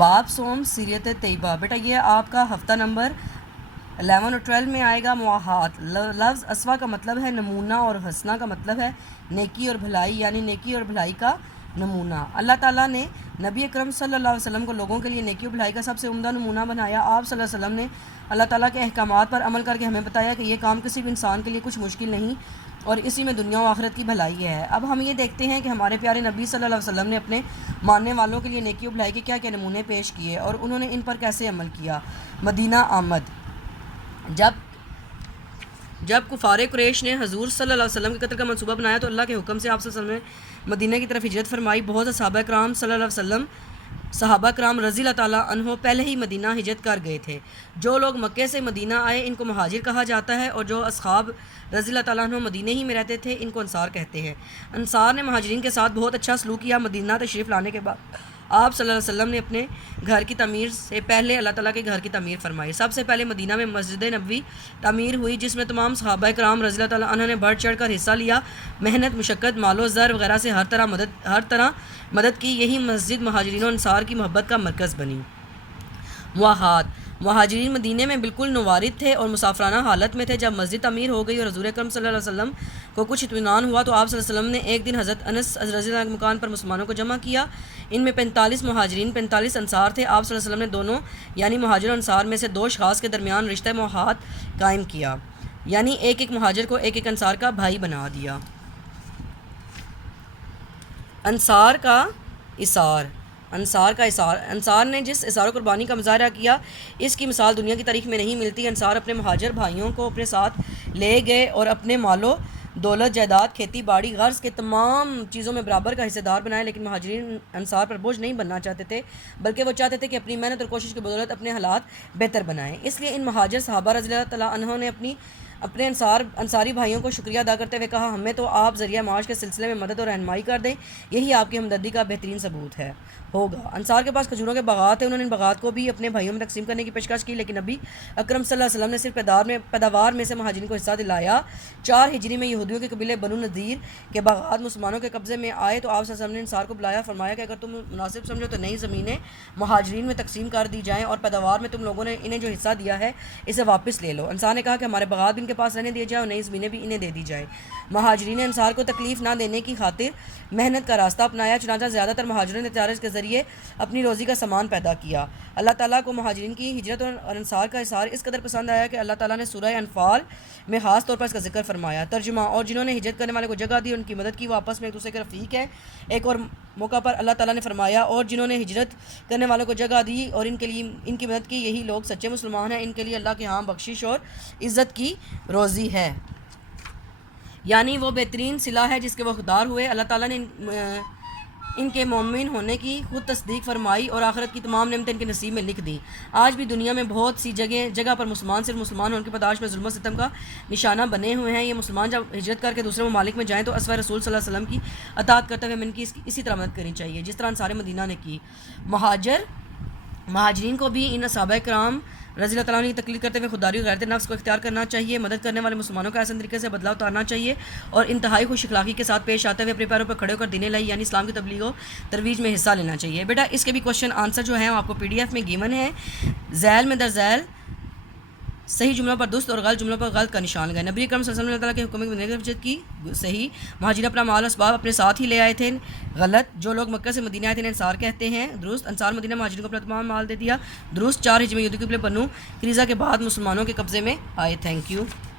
باب سوم سیرت طیبہ۔ بیٹا یہ آپ کا ہفتہ نمبر 11 اور 12 میں آئے گا۔ مواہات لفظ اسوا کا مطلب ہے نمونہ اور حسنہ کا مطلب ہے نیکی اور بھلائی، یعنی نیکی اور بھلائی کا نمونہ۔ اللہ تعالیٰ نے نبی اکرم صلی اللہ علیہ وسلم کو لوگوں کے لیے نیکی اور بھلائی کا سب سے عمدہ نمونہ بنایا۔ آپ صلی اللہ علیہ وسلم نے اللہ تعالیٰ کے احکامات پر عمل کر کے ہمیں بتایا کہ یہ کام کسی بھی انسان کے لیے کچھ مشکل نہیں اور اسی میں دنیا و آخرت کی بھلائی ہے۔ اب ہم یہ دیکھتے ہیں کہ ہمارے پیارے نبی صلی اللہ علیہ وسلم نے اپنے ماننے والوں کے لیے نیکی و بھلائی کے کیا کیا نمونے پیش کیے اور انہوں نے ان پر کیسے عمل کیا۔ مدینہ آمد۔ جب کفار قریش نے حضور صلی اللہ علیہ وسلم کے قتل کا منصوبہ بنایا تو اللہ کے حکم سے آپ صلی اللہ علیہ وسلم نے مدینہ کی طرف ہجرت فرمائی۔ بہت سے صحابہ کرام رضی اللہ تعالیٰ عنہ پہلے ہی مدینہ ہجرت کر گئے تھے۔ جو لوگ مکے سے مدینہ آئے ان کو مہاجر کہا جاتا ہے، اور جو اصحاب رضی اللہ تعالیٰ عنہ مدینہ ہی میں رہتے تھے ان کو انصار کہتے ہیں۔ انصار نے مہاجرین کے ساتھ بہت اچھا سلوک کیا۔ مدینہ تشریف لانے کے بعد آپ صلی اللہ علیہ وسلم نے اپنے گھر کی تعمیر سے پہلے اللہ تعالیٰ کے گھر کی تعمیر فرمائی۔ سب سے پہلے مدینہ میں مسجد نبوی تعمیر ہوئی، جس میں تمام صحابہ کرام رضی اللہ تعالیٰ عنہ نے بڑھ چڑھ کر حصہ لیا، محنت، مشقت، مال و زر وغیرہ سے ہر طرح مدد کی۔ یہی مسجد مہاجرین و انصار کی محبت کا مرکز بنی۔ مواہات۔ مہاجرین مدینے میں بالکل نوارد تھے اور مسافرانہ حالت میں تھے۔ جب مسجد تعمیر ہو گئی اور حضور اکرم صلی اللہ علیہ وسلم کو کچھ اطمینان ہوا تو آپ صلی اللہ علیہ وسلم نے ایک دن حضرت انس رضی اللہ عنہ کے مکان پر مسلمانوں کو جمع کیا۔ ان میں 45 مہاجرین 45 انصار تھے۔ آپ صلی اللہ علیہ وسلم نے دونوں یعنی مہاجر و انصار میں سے دو اشخاص کے درمیان رشتہ مواہات قائم کیا، یعنی ایک مہاجر کو ایک انصار کا بھائی بنا دیا۔ انصار کا اثار۔ انصار نے جس اثار و قربانی کا مظاہرہ کیا اس کی مثال دنیا کی تاریخ میں نہیں ملتی۔ انصار اپنے مہاجر بھائیوں کو اپنے ساتھ لے گئے اور اپنے مال و دولت، جائیداد، کھیتی باڑی، غرض کے تمام چیزوں میں برابر کا حصہ دار بنائے، لیکن مہاجرین انصار پر بوجھ نہیں بننا چاہتے تھے، بلکہ وہ چاہتے تھے کہ اپنی محنت اور کوشش کی بدولت اپنے حالات بہتر بنائیں۔ اس لیے ان مہاجر صحابہ رضی اللہ تعالیٰ عنہ نے اپنے انصاری بھائیوں کو شکریہ ادا کرتے ہوئے کہا، ہمیں تو آپ ذریعہ معاش کے سلسلے میں مدد اور رہنمائی کر دیں، یہی آپ کی ہمدردی کا بہترین ثبوت ہوگا۔ انصار کے پاس کھجوروں کے باغات تھے، انہوں نے ان باغات کو بھی اپنے بھائیوں میں تقسیم کرنے کی پیشکش کی، لیکن نبی اکرم صلی اللہ علیہ وسلم نے صرف پیداوار میں سے مہاجرین کو حصہ دلایا۔ 4 ہجری میں یہودیوں کے قبیلے بنو نذیر کے باغات مسلمانوں کے قبضے میں آئے تو آپ صلی اللہ علیہ وسلم نے انصار کو بلایا، فرمایا کہ اگر تم مناسب سمجھو تو نئی زمینیں مہاجرین میں تقسیم کر دی جائیں اور پیداوار میں تم لوگوں نے انہیں جو حصہ دیا ہے اسے واپس لے لو۔ انصار نے کہا کہ ہمارے باغات بھی ان کے پاس رہنے دیے جائیں اور نئی زمینیں بھی انہیں دے دی جائیں۔ مہاجرین انصار کو تکلیف نہ دینے کی خاطر محنت کا راستہ اپنایا، چنانچہ زیادہ تر مہاجرین نے تجارت کے ذریعے اپنی روزی کا سامان پیدا کیا۔ اللہ تعالیٰ کو مہاجرین کی ہجرت اور انصار کا اثار اس قدر پسند آیا کہ اللہ تعالیٰ نے سورہ انفال میں خاص طور پر اس کا ذکر فرمایا۔ ترجمہ: اور جنہوں نے ہجرت کرنے والے کو جگہ دی، ان کی مدد کی، وہ آپس میں ایک دوسرے کے رفیق ہیں۔ ایک اور موقع پر اللہ تعالیٰ نے فرمایا، اور جنہوں نے ہجرت کرنے والوں کو جگہ دی اور ان کی مدد کی، یہی لوگ سچے مسلمان ہیں، ان کے لیے اللہ کے ہاں بخشش اور عزت کی روزی ہے، یعنی وہ بہترین صلہ ہے جس کے وہ حقدار ہوئے۔ اللہ تعالیٰ نے ان کے مومن ہونے کی خود تصدیق فرمائی اور آخرت کی تمام نعمتیں ان کے نصیب میں لکھ دیں۔ آج بھی دنیا میں بہت سی جگہ پر مسلمان صرف مسلمان ہونے کی پاداش میں ظلم و ستم کا نشانہ بنے ہوئے ہیں۔ یہ مسلمان جب ہجرت کر کے دوسرے ممالک میں جائیں تو اسوہ رسول صلی اللہ علیہ وسلم کی اطاعت کرتے ہوئے ہمیں ان کی اسی طرح مدد کرنی چاہیے جس طرح انصار مدینہ نے کی۔ مہاجرین کو بھی ان صحابہ کرام رضی اللہ تعالیٰ عنہ کی تقلید کرتے ہوئے خودداری اور غیرت نفس کو اختیار کرنا چاہیے۔ مدد کرنے والے مسلمانوں کا احسن طریقے سے بدلہ اتارنا چاہیے اور انتہائی خوش اخلاقی کے ساتھ پیش آتے ہوئے اپنے پیروں پر کھڑے ہو کر دین الہی یعنی اسلام کی تبلیغ و ترویج میں حصہ لینا چاہیے۔ بیٹا اس کے بھی کوشچن آنسر جو ہیں وہ آپ کو PDF میں گیون ہے۔ ذیل میں در ذیل صحیح جملوں پر درست اور غلط جملوں پر غلط کا نشان لگائیں۔ نبی اکرم صلی اللہ علیہ وسلم نے اللہ تعالیٰ کے حکم کی ہجرت کی، صحیح۔ مہاجرین اپنا مال اسباب اپنے ساتھ ہی لے آئے تھے، غلط۔ جو لوگ مکہ سے مدینہ آئے تھے انہیں انصار کہتے ہیں، درست۔ انصار مدینہ مہاجرین کو اپنا تمام مال دے دیا، درست۔ 4 ہجری میں یہودی کے قبیلے بنو قریظہ کے بعد مسلمانوں کے قبضے میں آئے۔ Thank you.